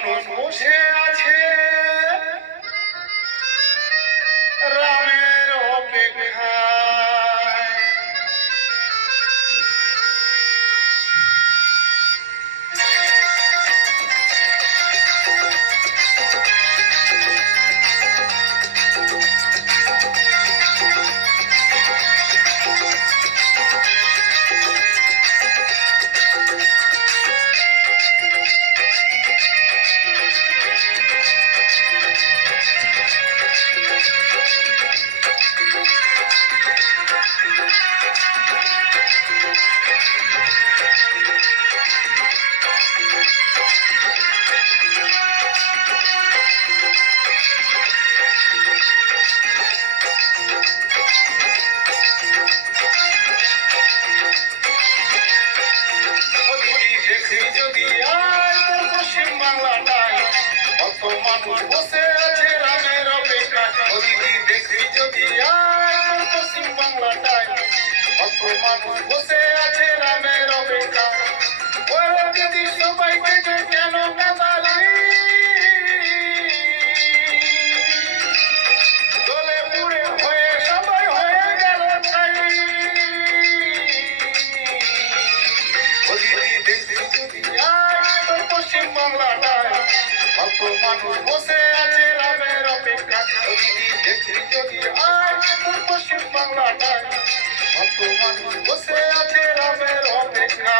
মানুষ বসে আছে রামের অপেক্ষায়। যদি আয় পশ্চিম বাংলাটায় কত মানুষ বসে আছে রামের অপেক্ষায়। দিদি দেখবি যদি আয় পশ্চিম বাংলাটায় কত মানুষ বসে আছে রামের অপেক্ষায়। ওরে দিদি সবাইকে কেন কাঁদালি দলে পুড়ে হয়ে সবাই হয়ে গেল ছাই। দিদি দেখবি যদি আয় পশ্চিম বাংলাটায় কত মানুষ বসে আছে রামের অপেক্ষা। দিদি দেখবি যদি আয় পশ্চিম বাংলাটায় কত মানুষ বসে আছে রামের অপেক্ষা।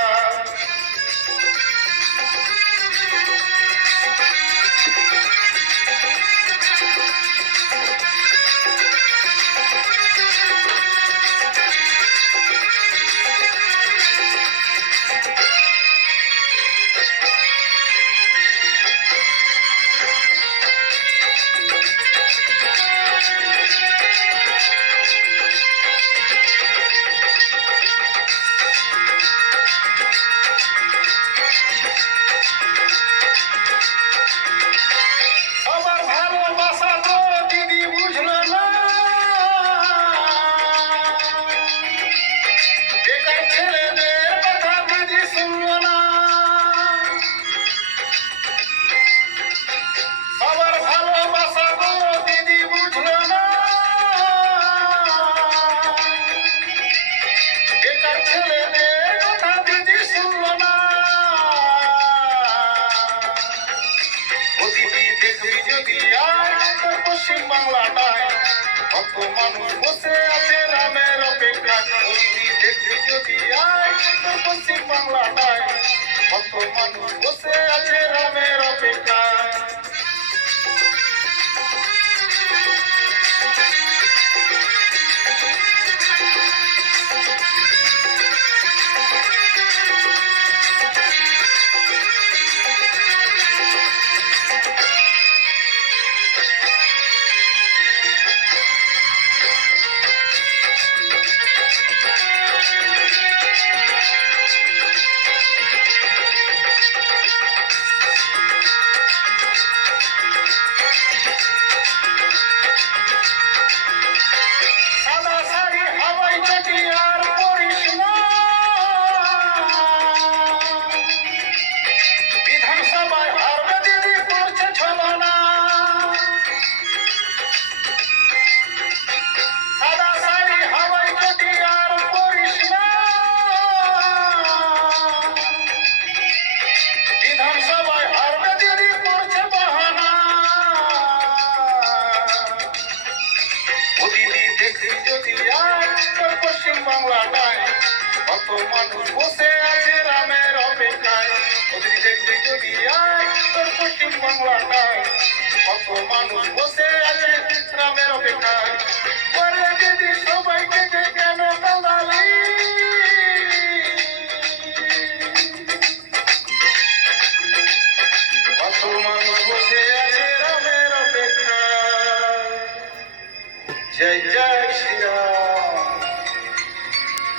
সবার ভালোবাসা তো দিদি বুঝলো না, বেকার ছেলেদের কথা দিদি শুনলো না। সবার ভালোবাসা তো দিদি বুঝলো না, বেকার ছেলেদের কথা দিদি শুনলো না। ও দিদি দেখবি যদি আয় পশ্চিম বাংলাটায় কত মানুষ বসে আছে রামের অপেক্ষায়। ও দিদি দেখবি যদি আয় পশ্চিম বাংলাটায় কত মানুষ বসে আছে রামের অপেক্ষায়। সাদা শাড়ি হাওয়াই চটি আর পরিস না, বিধানসভায় হারবে দিদি করছে ছলনা। সাদা শাড়ি হাওয়াই চটি আর পরিস না, বিধানসভায় হারবে দিদি করছে বাহানা। ও দিদি দেখবি যদি আয় পশ্চিম বাংলাটায় কত মানুষ বসে আছে রামের অপেক্ষায়। ও দিদি দেখবি যদি আয় পশ্চিম বাংলাটায় কত মানুষ বসে আছে রামের অপেক্ষায়।